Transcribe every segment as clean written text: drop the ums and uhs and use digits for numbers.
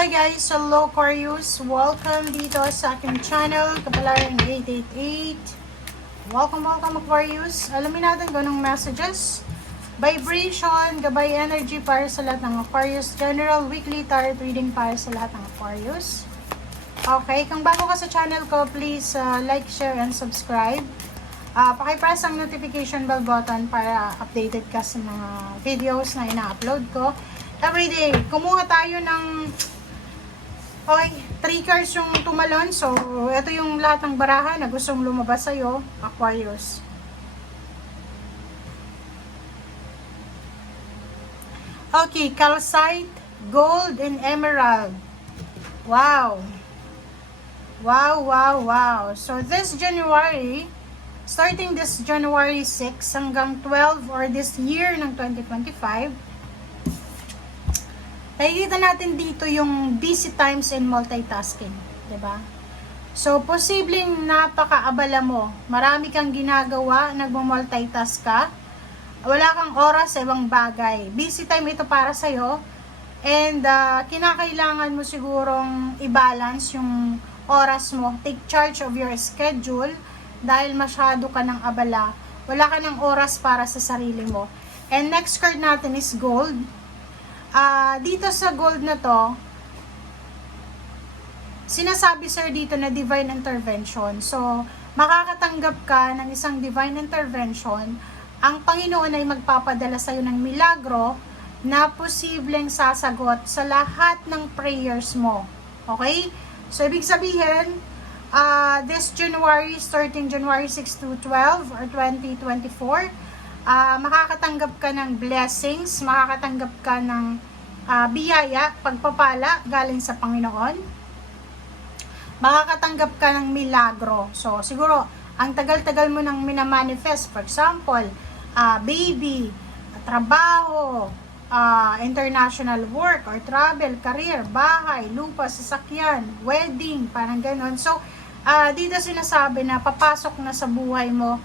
Hi guys! Hello Aquarius! Welcome dito sa aking channel, Kapalaran 888. Welcome Aquarius! Alamin natin kung anong messages, vibration, gabay energy para sa lahat ng Aquarius, general weekly tarot reading para sa lahat ng Aquarius. Okay, kung bago ka sa channel ko, please like, share, and subscribe. Pakipress ang notification bell button para updated ka sa mga videos na ina-upload ko everyday. Kumuha tayo ng 3 cards yung tumalon. So, ito yung lahat ng baraha na gustong lumabas sa'yo, Aquarius. Okay, calcite, gold, and emerald. Wow! Wow! So, this January, starting this January 6 hanggang 12 or this year ng 2025, nakikita natin dito yung busy times and multitasking, 'di ba? So, posibleng napakaabala mo. Marami kang ginagawa, nagmo-multitask ka. Wala kang oras sa ibang bagay. Busy time ito para sa iyo. And kinakailangan mo sigurong i-balance yung oras mo. Take charge of your schedule dahil masyado ka ng abala. Wala ka ng oras para sa sarili mo. And next card natin is gold. Dito sa gold na to, sinasabi sir dito na divine intervention. So, makakatanggap ka ng isang divine intervention. Ang Panginoon ay magpapadala sa iyo ng milagro na posibleng sasagot sa lahat ng prayers mo. Okay? So, ibig sabihin, this January, starting January 6 to 12 or 2024, makakatanggap ka ng blessings, makakatanggap ka ng biyaya, pagpapala galing sa Panginoon, makakatanggap ka ng milagro. So, siguro, ang tagal-tagal mo nang minamanifest, for example, baby, trabaho, international work or travel, career, bahay, lupa, sasakyan, wedding, parang ganon. So, dito sinasabi na papasok na sa buhay mo,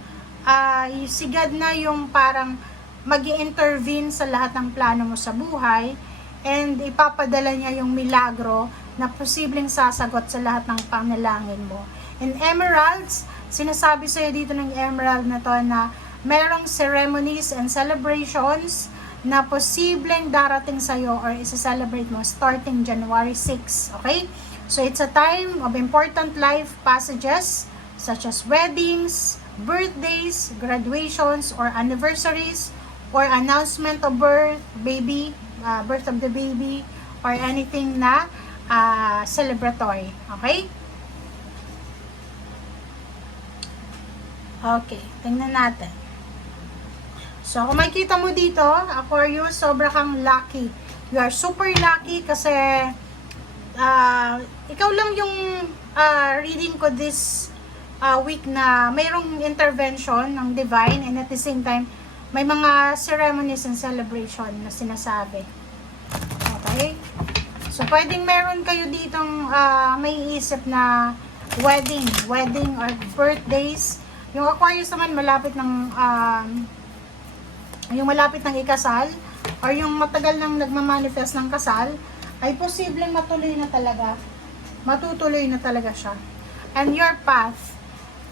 sigad na yung parang mag-i-intervene sa lahat ng plano mo sa buhay and ipapadala niya yung milagro na posibleng sasagot sa lahat ng panalangin mo. In emeralds, sinasabi sa'yo dito ng emerald na to na merong ceremonies and celebrations na posibleng darating sa'yo or isa-celebrate mo starting January 6. Okay? So, it's a time of important life passages such as weddings, birthdays, graduations, or anniversaries, or announcement of birth, birth of the baby, or anything na celebratory. Okay? Okay, tingnan natin. So, kung makikita mo dito, Aquarius, sobra kang lucky. You are super lucky kasi ikaw lang yung reading ko this week na mayroong intervention ng divine and at the same time may mga ceremonies and celebration na sinasabi. Okay? So, pwedeng meron kayo ditong may isip na wedding or birthdays. Yung Aquarius naman malapit ng ikasal or yung matagal nang nagmamanifest ng kasal ay posibleng matutuloy na talaga siya. And your path,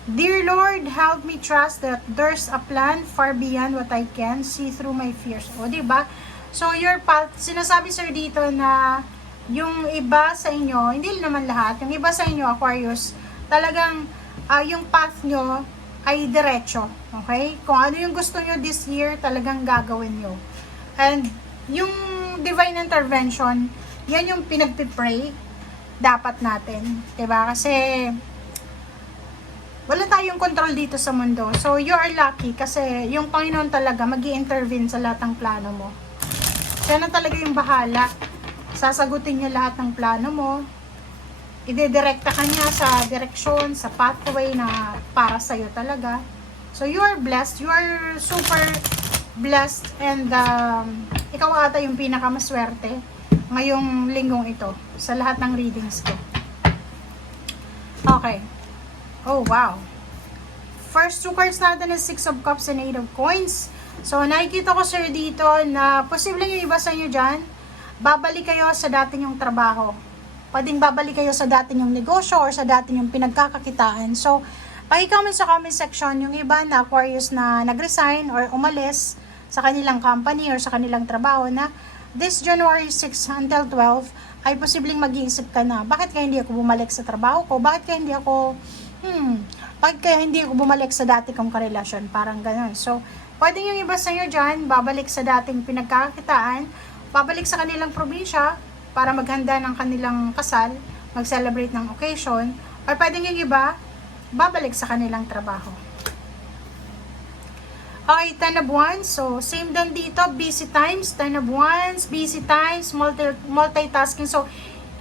dear Lord, help me trust that there's a plan far beyond what I can see through my fears. O, diba? So, your path, sinasabi sir dito na yung iba sa inyo, hindi naman lahat, yung iba sa inyo, Aquarius, talagang yung path nyo ay diretso. Okay? Kung ano yung gusto nyo this year, talagang gagawin nyo. And yung divine intervention, yan yung pinagpipray dapat natin. Diba? Kasi wala tayong control dito sa mundo. So, you are lucky kasi yung Panginoon talaga mag-i-intervene sa lahat ng plano mo. Siya na talaga yung bahala. Sasagutin niya lahat ng plano mo. Idedirekta ka niya sa direksyon, sa pathway na para sa'yo talaga. So, you are blessed. You are super blessed. And ikaw ata yung pinakamaswerte ngayong linggong ito sa lahat ng readings ko. Okay. Oh, wow. First 2 cards natin is 6 of Cups and 8 of Coins. So, nakikita ko sir dito na posibleng yung iba sa inyo dyan, babalik kayo sa dati nyong trabaho. pwedeng babalik kayo sa dati yung negosyo or sa dati yung pinagkakakitaan. So, paki-comment sa comment section yung iba na Aquarius na nag-resign or umalis sa kanilang company or sa kanilang trabaho na this January 6 until 12 ay posibleng mag-iisip ka na, bakit kaya hindi ako bumalik sa trabaho ko? Bakit kaya hindi ako bumalik sa dati kong karelasyon? Parang ganun. So, pwedeng yung iba sa'yo dyan, babalik sa dating pinagkakakitaan, babalik sa kanilang probinsya para maghanda ng kanilang kasal, mag-celebrate ng occasion, or pwedeng yung iba, babalik sa kanilang trabaho. Okay, 10 of Wands. So, same din dito, busy times, 10 of Wands, busy times, multitasking. So,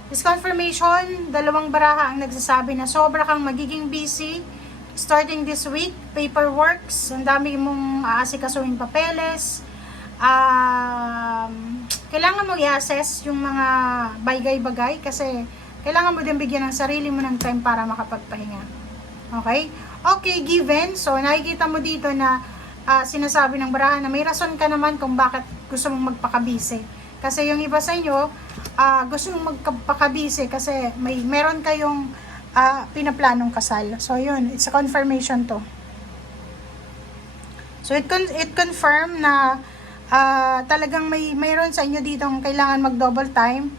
this confirmation, dalawang baraha ang nagsasabi na sobra kang magiging busy starting this week. Paperworks, ang dami mong aasikasuing papeles. Kailangan mo i-assess yung mga bagay-bagay kasi kailangan mo din bigyan ng sarili mo ng time para makapagpahinga. Okay? Okay, given. So, nakikita mo dito na sinasabi ng baraha na may rason ka naman kung bakit gusto mong magpakabisi. Kasi yung iba sa inyo, gusto mong magpakabisi kasi meron kayong pinaplanong kasal. So, yun. It's a confirmation to. So, it confirm na talagang mayroon sa inyo ditong kailangan mag-double time.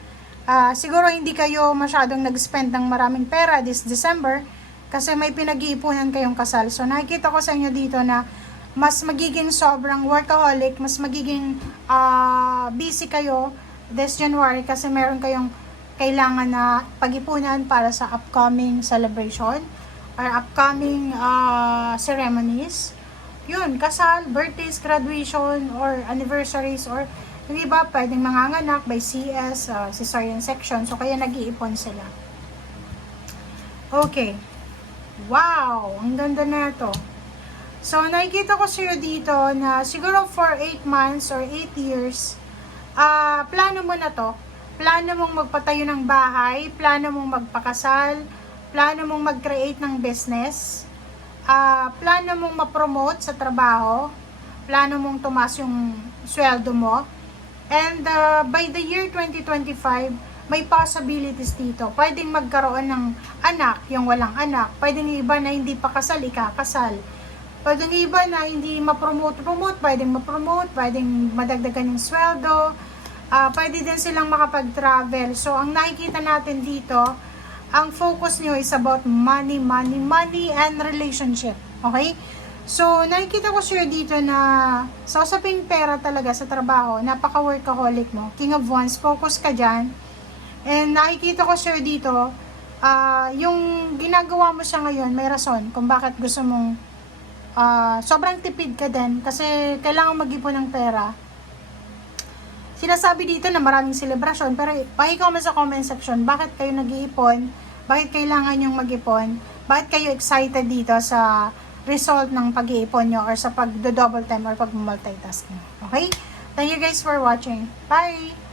Siguro hindi kayo masyadong nag-spend ng maraming pera this December kasi may pinag-iipunan kayong kasal. So, nakikita ko sa inyo dito na mas magiging sobrang workaholic, mas magiging busy kayo this January kasi meron kayong kailangan na pag-ipunan para sa upcoming celebration or upcoming ceremonies. Yun, kasal, birthdays, graduation, or anniversaries, or yung iba pwedeng manganganak by CS, cesarean section, so kaya nag-iipon sila. Okay. Wow! Ang ganda na ito. So, nakikita ko sa'yo dito na siguro for 8 months or 8 years, plano mo na to. Plano mong magpatayo ng bahay, plano mong magpakasal, plano mong mag-create ng business, plano mong ma-promote sa trabaho, plano mong tumaas yung sweldo mo. And by the year 2025, may possibilities dito. Pwedeng magkaroon ng anak, yung walang anak. Pwedeng iba na hindi pa kasal, ikakasal. Pwedeng iba na hindi ma-promote, pwedeng ma-promote, pwedeng madagdagan yung sweldo, pwede din silang makapag-travel. So, ang nakikita natin dito, ang focus nyo is about money, and relationship. Okay? So, nakikita ko sure dito na sa usaping pera talaga sa trabaho, napaka-workaholic mo. King of Wands, focus ka dyan. And nakikita ko sure dito, yung ginagawa mo siya ngayon, may rason kung bakit gusto mong sobrang tipid ka din kasi kailangan mag-ipon ng pera. Sinasabi dito na maraming celebration, pero paki-comment sa comment section, bakit kayo nag-iipon? Bakit kailangan yung mag-ipon? Bakit kayo excited dito sa result ng pag-iipon nyo or sa pag-double time or pag-multitasking? Okay? Thank you guys for watching. Bye!